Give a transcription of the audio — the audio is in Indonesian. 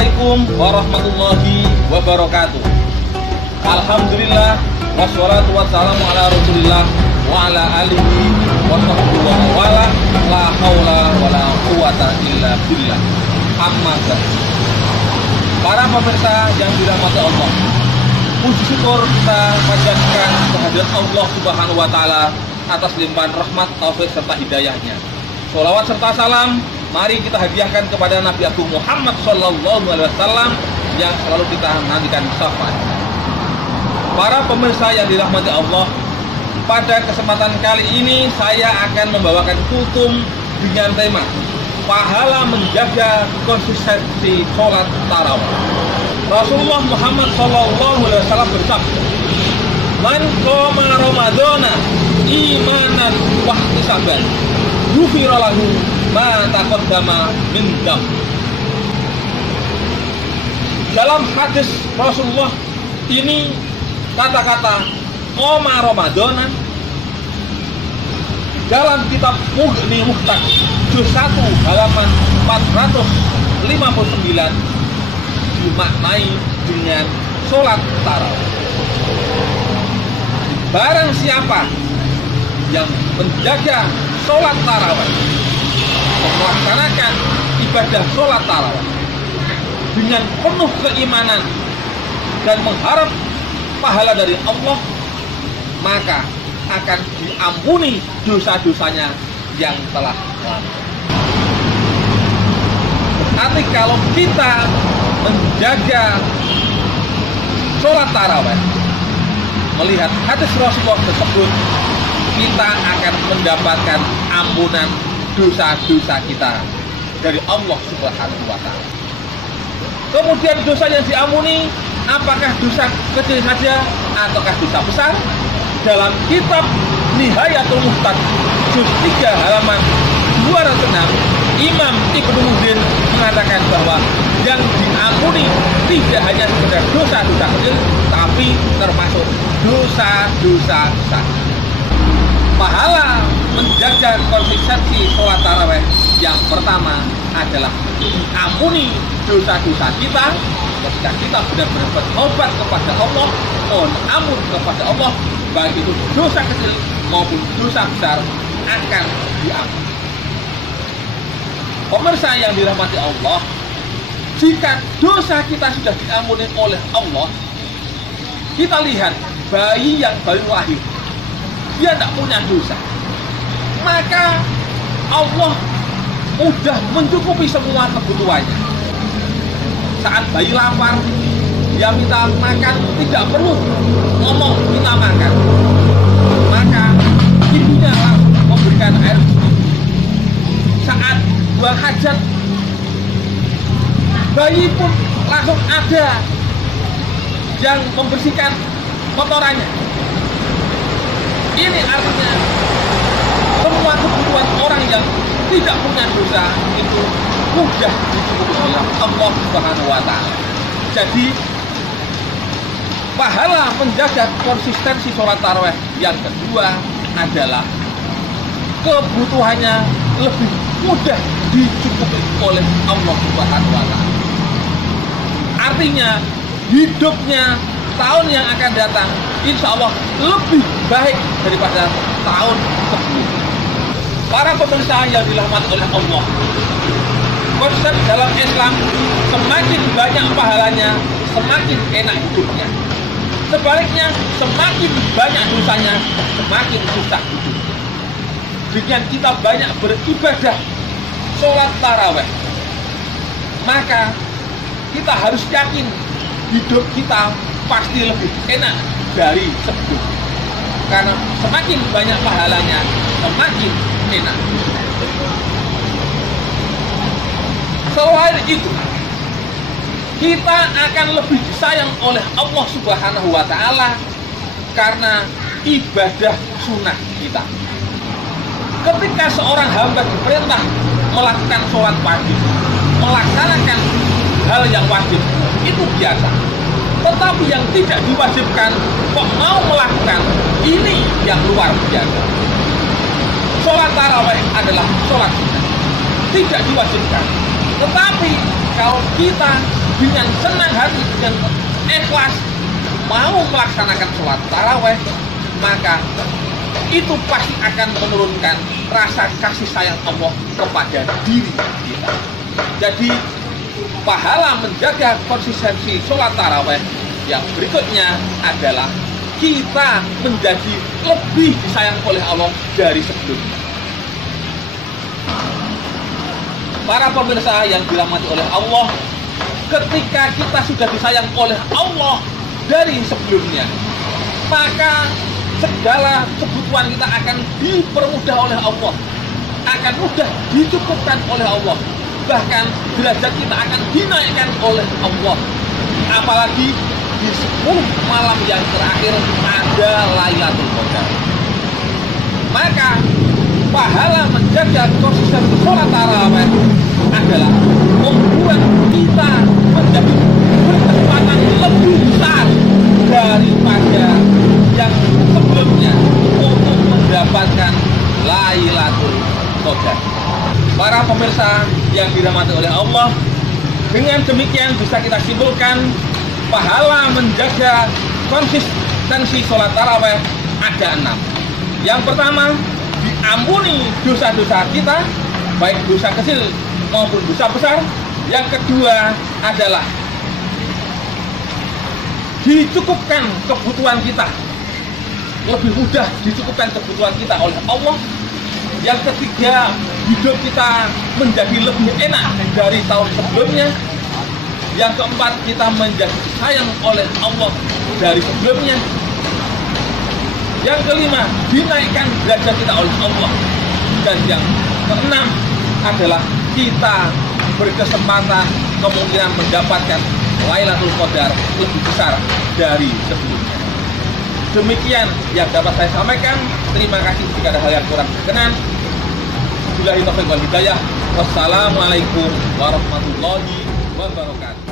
Assalamualaikum warahmatullahi wabarakatuh. Alhamdulillah wassalatu wassalamu ala Rasulillah wa ala alihi wa sahbihi wa wala la haula wala quwata illa billah. Amma ba'du. Para pemirsa yang dirahmati Allah, puji syukur kita panjatkan kehadirat Allah Subhanahu wa taala atas limpahan rahmat, taufik serta hidayahnya. Sholawat serta salam mari kita hadiahkan kepada Nabi Agung Muhammad SAW yang selalu kita nantikan syafaat. Para pemirsa yang dirahmati Allah, pada kesempatan kali ini saya akan membawakan kutum dengan tema pahala menjaga konsistensi sholat tarawih. Rasulullah Muhammad SAW bersabda, "Man qoma Ramadhana imanan wa ihtisaban, ghufira lahu ma taqaddama min dzamb." Dalam hadis Rasulullah ini kata-kata qoma Ramadhana dalam kitab Mughni Muhtaq juz 1 halaman 459 dimaknai dengan sholat tarawih. Barang siapa yang menjaga sholat tarawih, melaksanakan ibadah sholat tarawih dengan penuh keimanan dan mengharap pahala dari Allah, maka akan diampuni dosa-dosanya yang telah lalu. Berarti kalau kita menjaga sholat tarawih, melihat hadis Rasulullah tersebut, kita akan mendapatkan ampunan dosa-dosa kita dari Allah Subhanahu wa taala. Kemudian dosa yang diampuni, apakah dosa kecil saja ataukah dosa besar? Dalam kitab Nihayatul Muhtaq juz 3 halaman 206, Imam Ibnu Muhdin mengatakan bahwa yang diampuni tidak hanya sekedar dosa-dosa kecil, tapi termasuk dosa-dosa besar. Pahala menjaga konsistensi sholat tarawih yang pertama adalah diampuni dosa-dosa kita ketika kita benar-benar bertobat kepada Allah, mohon ampun kepada Allah, baik itu dosa kecil maupun dosa besar akan diampuni. Pemirsa yang dirahmati Allah, jika dosa kita sudah diampuni oleh Allah, kita lihat bayi yang baru lahir, dia tidak punya dosa, maka Allah mudah mencukupi semua kebutuhannya. Saat bayi lapar, dia minta makan, tidak perlu ngomong minta makan, maka ibunya langsung memberikan air. Saat buang hajat, bayi pun langsung ada yang membersihkan kotorannya. Ini artinya semua kebutuhan orang yang tidak punya dosa itu mudah dicukupi oleh Allah Subhanahu wa taala. Jadi pahala menjaga konsistensi sholat tarawih yang kedua adalah kebutuhannya lebih mudah dicukupi oleh Allah Subhanahu wa taala. Artinya hidupnya tahun yang akan datang insya Allah lebih baik daripada tahun sebelumnya. Para pemirsa yang dirahmati oleh Allah, konsep dalam Islam semakin banyak pahalanya, semakin enak hidupnya. Sebaliknya, semakin banyak dosanya, semakin susah hidupnya. Dengan kita banyak beribadah sholat tarawih, maka kita harus yakin hidup kita pasti lebih enak dari sebelumnya. Karena semakin banyak pahalanya, semakin enak. Selain itu, kita akan lebih disayang oleh Allah Subhanahu wa taala karena ibadah sunnah kita. Ketika seorang hamba diperintah melakukan sholat wajib, melaksanakan hal yang wajib, itu biasa. Tetapi yang tidak diwajibkan kok mau melakukan, ini yang luar biasa. Sholat tarawih adalah sholat sunnah, tidak diwajibkan. Tetapi kalau kita dengan senang hati, dengan ikhlas mau melaksanakan sholat taraweh, maka itu pasti akan menurunkan rasa kasih sayang Allah kepada diri kita. Jadi pahala menjaga konsistensi sholat taraweh yang berikutnya adalah kita menjadi lebih disayang oleh Allah dari sebelumnya. Para pemirsa yang dirahmati oleh Allah, ketika kita sudah disayang oleh Allah dari sebelumnya, maka segala kebutuhan kita akan dipermudah oleh Allah, akan mudah dicukupkan oleh Allah, bahkan derajat kita akan dinaikkan oleh Allah. Apalagi di 10 malam yang terakhir ada Lailatul Qadar. Maka pahala menjaga konsistensi sholat tarawih adalah membuat kita menjadi berkesempatan lebih besar daripada yang sebelumnya untuk mendapatkan Lailatul Qadar. Para pemirsa yang dirahmati oleh Allah, dengan demikian bisa kita simpulkan pahala menjaga konsistensi sholat tarawih ada 6. Yang pertama, diampuni dosa-dosa kita, baik dosa kecil maupun dosa besar. Yang kedua adalah dicukupkan kebutuhan kita, lebih mudah dicukupkan kebutuhan kita oleh Allah. Yang ketiga, hidup kita menjadi lebih enak dari tahun sebelumnya. Yang keempat, kita menjadi sayang oleh Allah dari sebelumnya. Yang kelima, dinaikkan derajat kita oleh Allah. Dan yang keenam adalah kita berkesempatan kemungkinan mendapatkan Lailatul Qadar lebih besar dari sebelumnya. Demikian yang dapat saya sampaikan. Terima kasih jika ada hal yang kurang berkenan. Billahi taufiq wal hidayah. Wassalamualaikum warahmatullahi wabarakatuh.